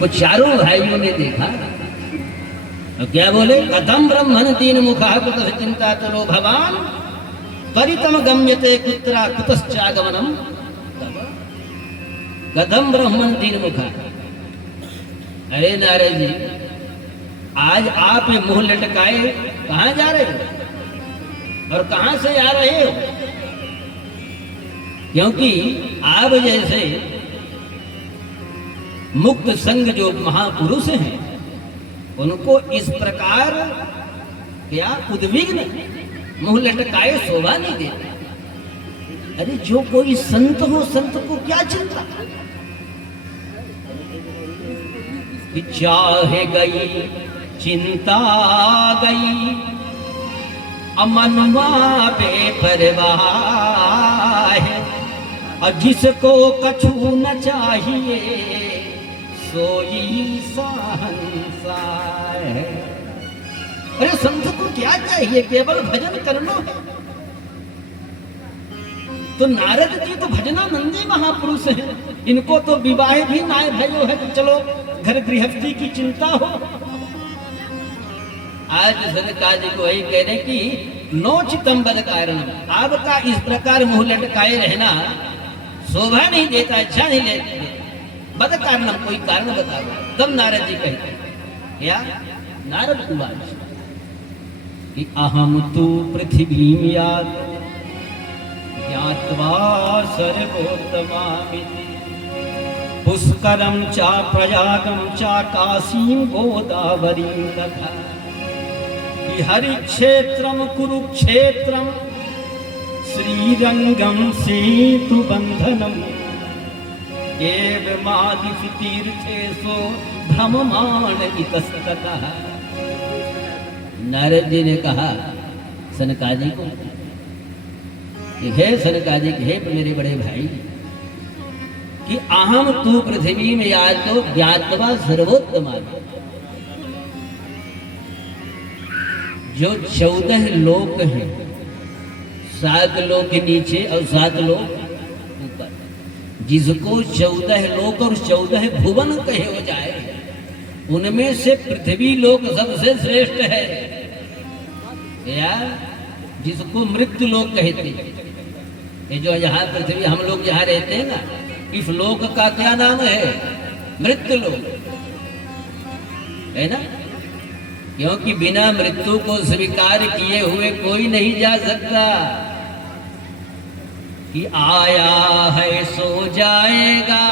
वो चारों भाइयों ने देखा तो क्या बोले, कथम ब्रह्मण तीन मुखा कुतः चिंता चलो भवान परितम गम्यते कुत्रा कुतश्चागमनम। कथम ब्रह्मण तीन मुखा। अरे नारद जी, आज आप मुंह लटकाए कहां जा रहे हो और कहां से आ रहे हो? क्योंकि आप जैसे मुक्त संग जो महापुरुष हैं उनको इस प्रकार क्या उद्विग्न मुंह लटकाए शोभा नहीं देता। अरे जो कोई संत हो, संत को क्या चिंता कि चाहे गई चिंता गई अमनवा बेपरवाह है, और जिसको कछु न चाहिए सोई सहंसा है। अरे संत को क्या चाहिए, केवल भजन करना है। तो नारद जी तो भजनानंदी महापुरुष हैं, इनको तो विवाह भी ना भयो है कि चलो घर गृहस्थी की चिंता हो। आज सनकादि को वही कह रहे कि नोचितम बद कारण, आपका इस प्रकार मुंह लटकाए रहना शोभा नहीं देता, अच्छा नहीं लेते। बद कारण, कोई कारण बताओ। तब नारद जी कहते क्या, नारद उवाच कि अहम तु पृथ्वीं यात ज्ञात्वा सर्वोत्तमामिति, पुष्करम चा प्रयागम चा काशीं गोदावरीं तथा, हरि क्षेत्रम कुरुक्षेत्रम श्रीरंगम सेतु बंधनम, एवमादिषु तीर्थेषु भ्रममाण इतस्ततः। नारद जी ने कहा सनकादि को कि हे सनकादि, हे मेरे बड़े भाई, कि अहम तू पृथ्वी में आज तो ज्ञातवा सर्वोत्तम। जो 14 लोक हैं, 7 लोक नीचे और 7 लोक ऊपर, जिसको 14 लोक और 14 भुवन कहे हो जाए, उनमें से पृथ्वी लोक सबसे श्रेष्ठ है या जिसको मृत्यु लोक कहते हैं। ये जो यहाँ पृथ्वी हम लोग जहाँ रहते हैं ना, इस लोक का क्या नाम है? मृत्यु लोक है ना, क्योंकि बिना मृत्यु को स्वीकार किए हुए कोई नहीं जा सकता। कि आया है सो जाएगा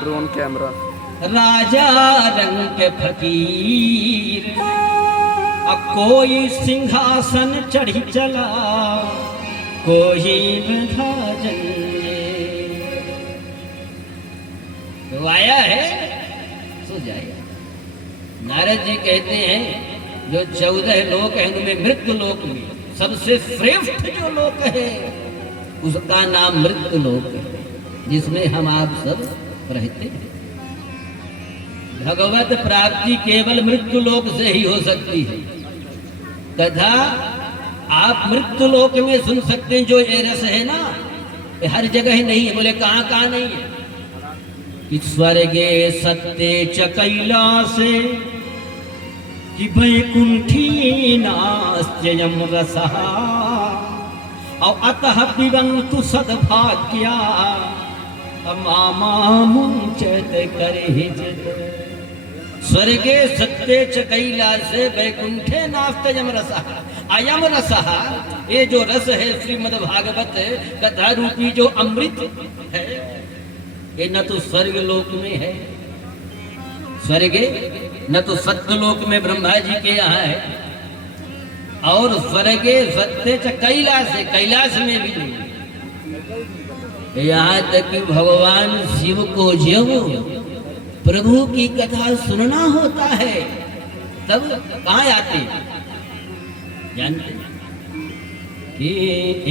ड्रोन कैमरा, राजा रंग के फकीर, कोई सिंहासन चढ़ी चला कोई बिठा जंजीर। तो आया है सो जाएगा। नारद जी कहते हैं जो 14 लोक हैं उनमें मृत्यु लोक में सबसे श्रेष्ठ जो लोक है उसका नाम मृत्यु लोक है, जिसमें हम आप सब रहते हैं। भगवत प्राप्ति केवल मृत्यु लोक से ही हो सकती है। कथा आप मृत्यु लोक में सुन सकते हैं। जो ये रस है ना, ये हर जगह नहीं है। बोले कहाँ कहाँ नहीं है? कि स्वर्गे सत्ते च कैलासे कि वैकुंठी नास्त्ययम रसः, और अतः पिबन्तु सद्भाग्या मामुंचत करहिजित। स्वर्गे सत्ते च कैलासे वैकुंठे नास्त्ययम रसः, अयम रसः, ये जो रस है श्रीमद् भागवत कथा रूपी जो अमृत है, ये न तो स्वर्ग लोक में है, स्वर्गे न तो सत्यलोक में ब्रह्मा जी के यहाँ है, और स्वर्गे सत्य च कैलाश है, कैलाश में भी नहीं। यहाँ तक कि भगवान शिव को जब प्रभु की कथा सुनना होता है तब कहाँ आते जानते कि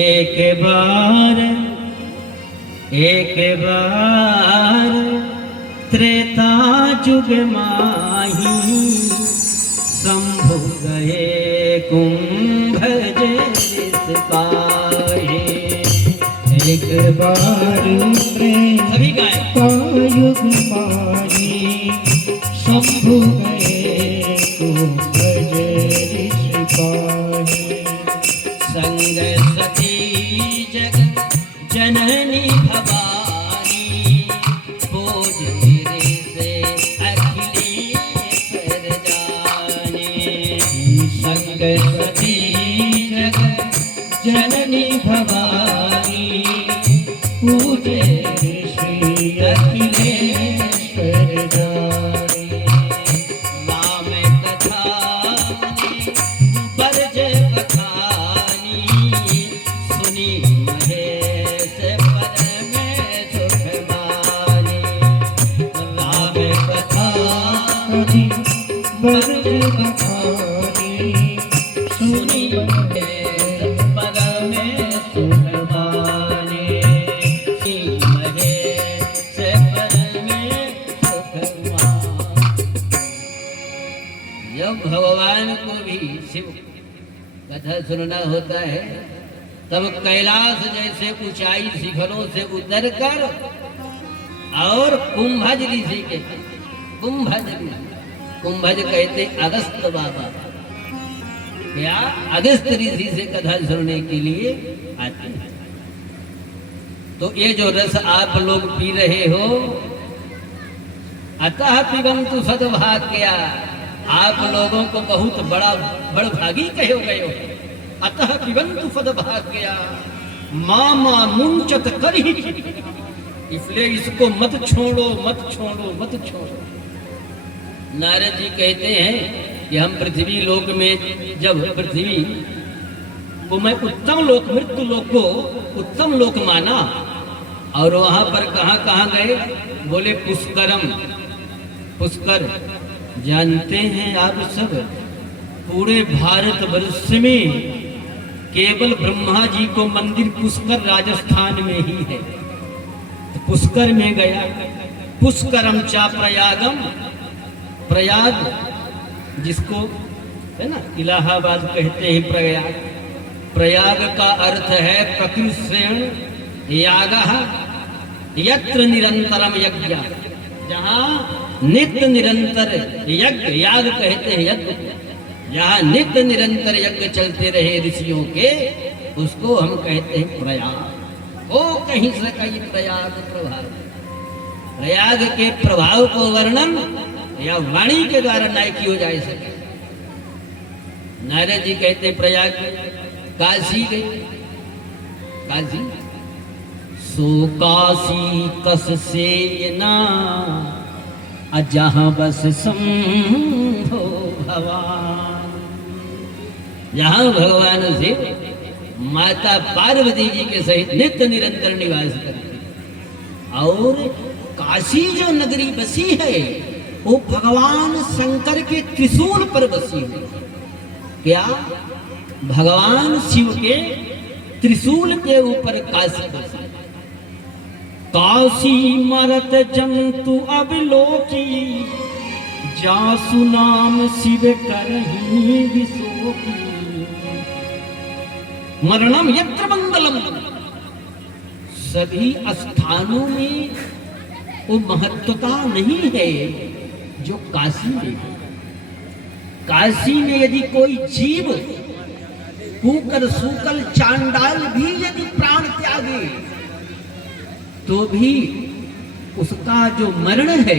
एक बार त्रेता जुग माही शंभु गए कुंभ पाए। एक बार त्रेता युग माही शंभु गए को भज ऋषि पाहे। संग सती जग जननी भवानी पूजे रे से अखिलेश्वर जाने। संग सती जग जननी भवानी पूजे श्री अखिलेश्वर जाने। नाम कथानी बरज बखानी सुनी महेश पर में सुख मानी। नाम कथानी बरज बखानी सुनी महेश पर में सुख मानी। महेश पर में सुख मानी। जब भगवान को भी शिव कथा सुनना होता है तब कैलाश जैसे ऊंचाई शिखरों से उतर कर और कुंभज ऋषि के कुंभज कहते अगस्त बाबा क्या अगस्त ऋषि से कथा सुनने के लिए आते हैं। तो ये जो रस आप लोग पी रहे हो अतः पिबंतु सद्भाग्या, आप लोगों को बहुत बड़भागी कहे गए हो। अतः पिबंतु सद्भाग्या मामा मुंचत कर ही, इसलिए इसको मत छोड़ो मत छोड़ो मत छोड़ो। नारद जी कहते हैं कि हम पृथ्वी लोक में जब पृथ्वी को मैं उत्तम लोक मृत्यु लोक को उत्तम लोक माना और वहां पर कहाँ कहाँ गए बोले पुष्करम पुष्कर। जानते हैं आप सब पूरे भारत वर्ष में केवल ब्रह्मा जी को मंदिर पुष्कर राजस्थान में ही है। तो पुष्कर में गया। पुष्करम चा प्रयागम, प्रयाग जिसको है ना इलाहाबाद कहते हैं प्रयाग। प्रयाग का अर्थ है प्रकृष्ण यागः यत्र निरंतरम यज्ञ, जहाँ नित्य निरंतर यज्ञ, याग कहते हैं यज्ञ, जहाँ नित्य निरंतर यज्ञ चलते रहे ऋषियों के, उसको हम कहते हैं प्रयाग। वो कहीं से कहीं प्रयाग प्रभाव, प्रयाग के प्रभाव को वर्णन या वाणी के द्वारा न किया जा सके। नारद जी कहते हैं प्रयाग काशी गए। काशी सो काशी कस से ना जहाँ बस शंभो भगवान, जहाँ भगवान शिव माता पार्वती जी के सहित नित्य निरंतर निवास करते। और काशी जो नगरी बसी है वो भगवान शंकर के त्रिशूल पर बसी हुई। क्या भगवान शिव के त्रिशूल के ऊपर काशी बसी। काशी मरत जंतु अवलोकी, जासु नाम शिव करही विशोकी। मरणम यत्र मंगलम, सभी स्थानों में वो महत्वता नहीं है जो काशी में है। काशी में यदि कोई जीव कुकर सुकल चांडाल भी यदि प्राण त्यागे तो भी उसका जो मरण है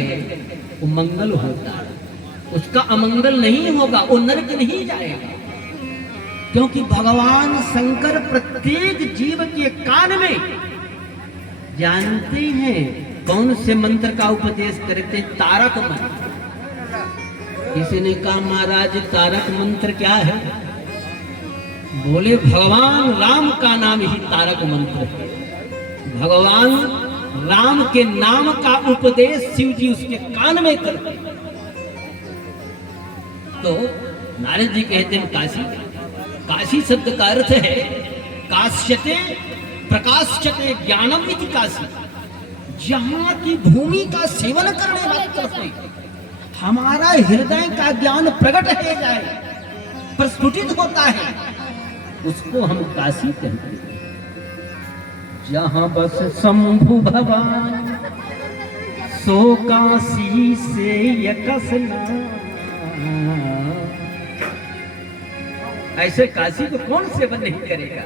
वो मंगल होता है, उसका अमंगल नहीं होगा, वो नरक नहीं जाएगा। क्योंकि भगवान शंकर प्रत्येक जीव के कान में जानते हैं कौन से मंत्र का उपदेश करते, तारक मंत्र। किसी ने कहा महाराज तारक मंत्र क्या है? बोले भगवान राम का नाम ही तारक मंत्र है। भगवान राम के नाम का उपदेश शिव जी उसके कान में करते। तो नारद जी कहते हैं काशी, काशी शब्द का अर्थ है काश्यते प्रकाश्यते ज्ञानम इति काशी, जहां की भूमि का सेवन करने मात्र से हमारा हृदय का ज्ञान प्रकट हो जाए, प्रस्फुटित होता है, उसको हम काशी कहते हैं। जहां बस शंभु भगवान सो काशी से यकसना। ऐसे काशी को कौन सेवन नहीं करेगा।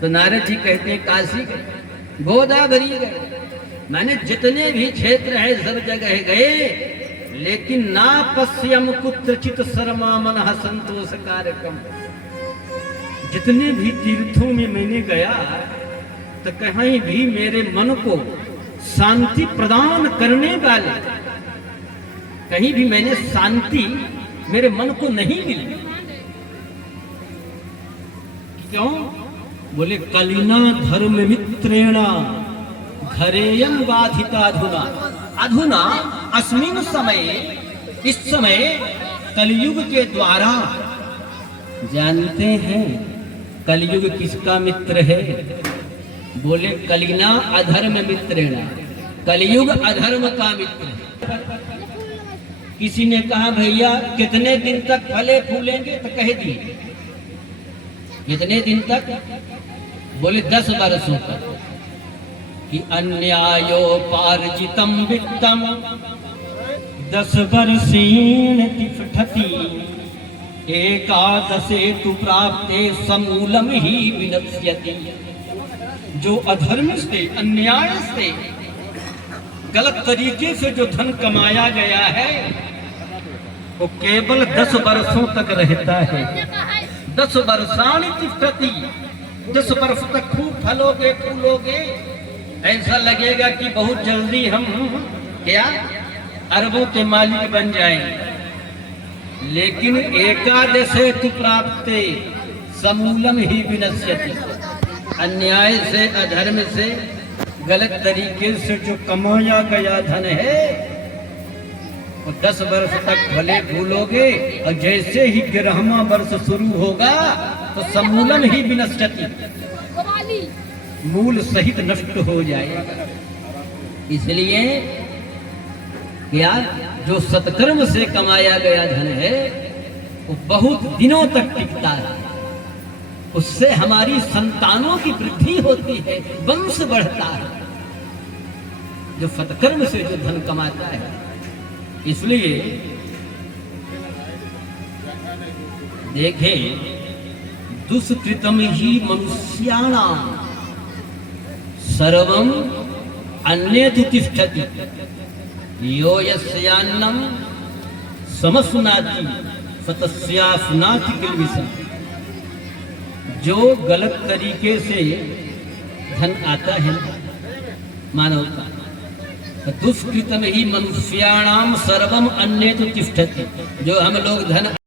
तो नारद जी कहते हैं काशी गए, गोदावरी गए, मैंने जितने भी क्षेत्र है सब जगह गए, लेकिन ना पश्यम कुत्रचित शर्मा मन संतोष कारकम। जितने भी तीर्थों में मैंने गया तो कहीं भी मेरे मन को शांति प्रदान करने वाले, कहीं भी मैंने शांति मेरे मन को नहीं मिली। क्यों? बोले कलिना धर्म मित्रेणा घरेयम बाधिताधुना। अधुना अस्मिन समय, इस समय कलयुग के द्वारा, जानते हैं कलयुग किसका मित्र है? बोले कलिना अधर्म मित्रेणा, कलयुग अधर्म का मित्र है। किसी ने कहा भैया कितने दिन तक फले फूलेंगे? तो कह दिए कितने दिन तक? बोले 10 वर्षों तक। कि अन्यायोपार्जितम वित्तम 10 वर्षेण तिष्ठति, एकादशे तु प्राप्ते समूलम ही विनश्यति। जो अधर्म से, अन्याय से, गलत तरीके से जो धन कमाया गया है वो केवल 10 वर्षों तक रहता है। 10 वर्षाणि तिष्ठति, 10 वर्ष तक खूब फलोगे फूलोगे, ऐसा लगेगा कि बहुत जल्दी हम क्या अरबों के मालिक बन जाएंगे। लेकिन एकादशे तु प्राप्ते समूलम ही विनश्यति। अन्याय से, अधर्म से, गलत तरीके से जो कमाया गया धन है वो 10 वर्ष तक भले भूलोगे, और जैसे ही 11वां वर्ष शुरू होगा तो समूलन ही विनश्यति, मूल सहित नष्ट हो जाएगा। इसलिए क्या जो सत्कर्म से कमाया गया धन है वो बहुत दिनों तक टिकता है, उससे हमारी संतानों की वृद्धि होती है, वंश बढ़ता है, जो सत्कर्म से जो धन कमाता है। इसलिए देखें, दुष्कृतम ही मनुष्याणाम सर्वम अन्येतु तिष्ठति, यो यस्यान्नम समस्नाति सतस्यास्नाति किल्बिषम्। जो गलत तरीके से धन आता है मानव का, दुष्कृतम ही मनुष्याणाम सर्वम अन्येतु तिष्ठति। जो हम लोग धन